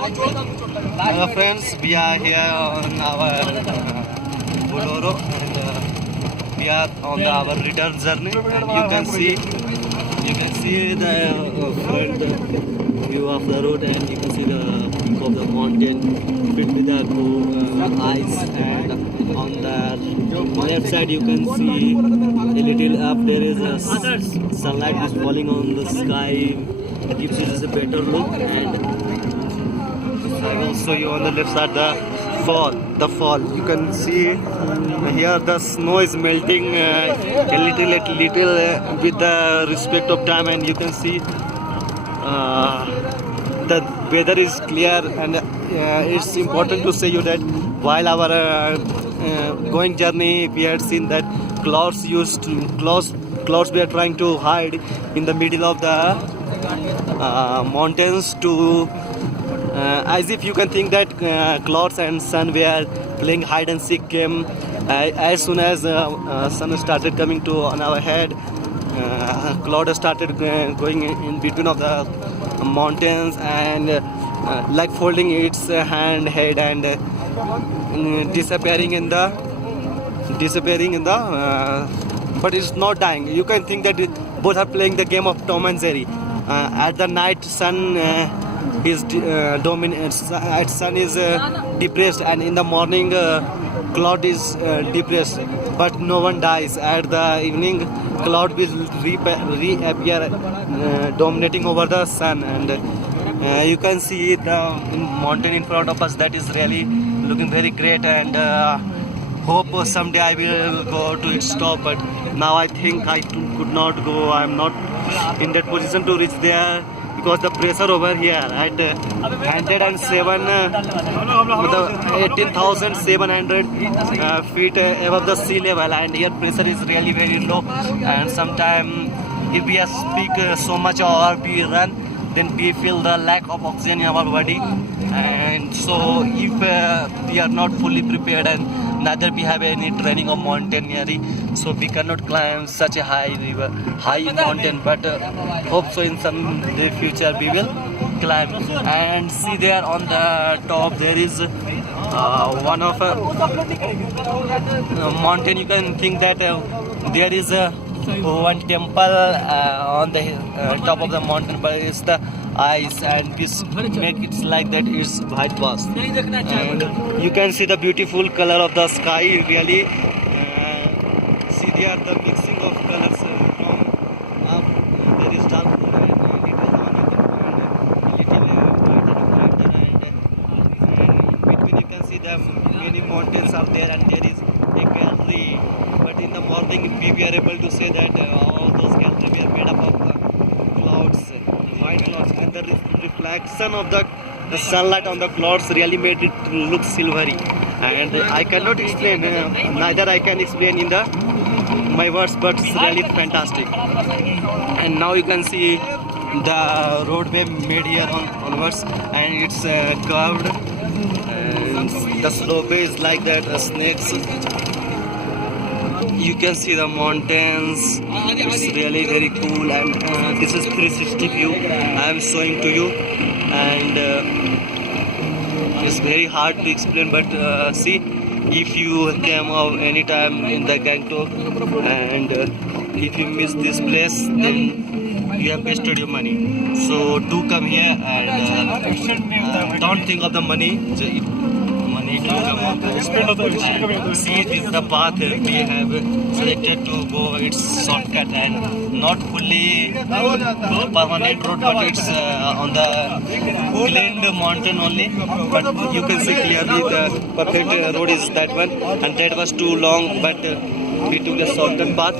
Hello friends, we are here on our Bolero and we are on our return journey, and you can see the front view of the road, and you can see the peak of the mountain filled with the ice, and on the left side you can see a little up there is a sunlight is falling on the sky, gives it a better look. And I will show you on the left side the fall. You can see here the snow is melting a little with the respect of time, and you can see the weather is clear. And it's important to say you that while our going journey, we had seen that clouds were trying to hide in the middle of the mountains to as if you can think that clouds and sun were playing hide and seek game. As soon as sun started coming to on our head, cloud started going in between of the mountains and like folding its head and disappearing in the but it's not dying. You can think that both are playing the game of Tom and Jerry. At the night, sun is sun is depressed, and in the morning cloud is depressed, but no one dies. At the evening, cloud will reappear dominating over the sun, and you can see the mountain in front of us that is really looking very great, and hope someday I will go to its top, but now I think I could not go. I am not in that position to reach there because the pressure over here at 18,700 feet above the sea level, and here pressure is really very low, and sometimes if we speak so much or we run, then we feel the lack of oxygen in our body, and so if we are not fully prepared and neither we have any training of mountaineering, so we cannot climb such a high mountain, but hope so in some day future we will climb. And see there on the top there is one of a mountain. You can think that there is one temple on the top of the mountain, but it's the ice, and this make it like that it's whitewashed, and you can see the beautiful color of the sky. Really see there the mixing of colors from up there is dark red, little on you can find little white and in between you can see the many mountains out there, and there is a gallery, but in the morning we were able to say that all those galleries were made up of clouds, white clouds, and the reflection of the sunlight on the clouds really made it look silvery, and I cannot explain, neither I can explain in my words, but it's really fantastic. And now you can see the roadway made here onwards, and it's curved, and the slope is like that snakes. You can see the mountains. It's really very cool, and this is 360 view I am showing to you, and it's very hard to explain, but see, if you came out anytime in the Gangtok, and if you miss this place, then you have wasted your money. So do come here, and don't think of the money. Money to come up. See, this is the path we have selected to go. It's shortcut and not fully permanent road, but it's on the cleaned mountain only. But you can see clearly the perfect road is that one, and that was too long, but we took a shortcut path.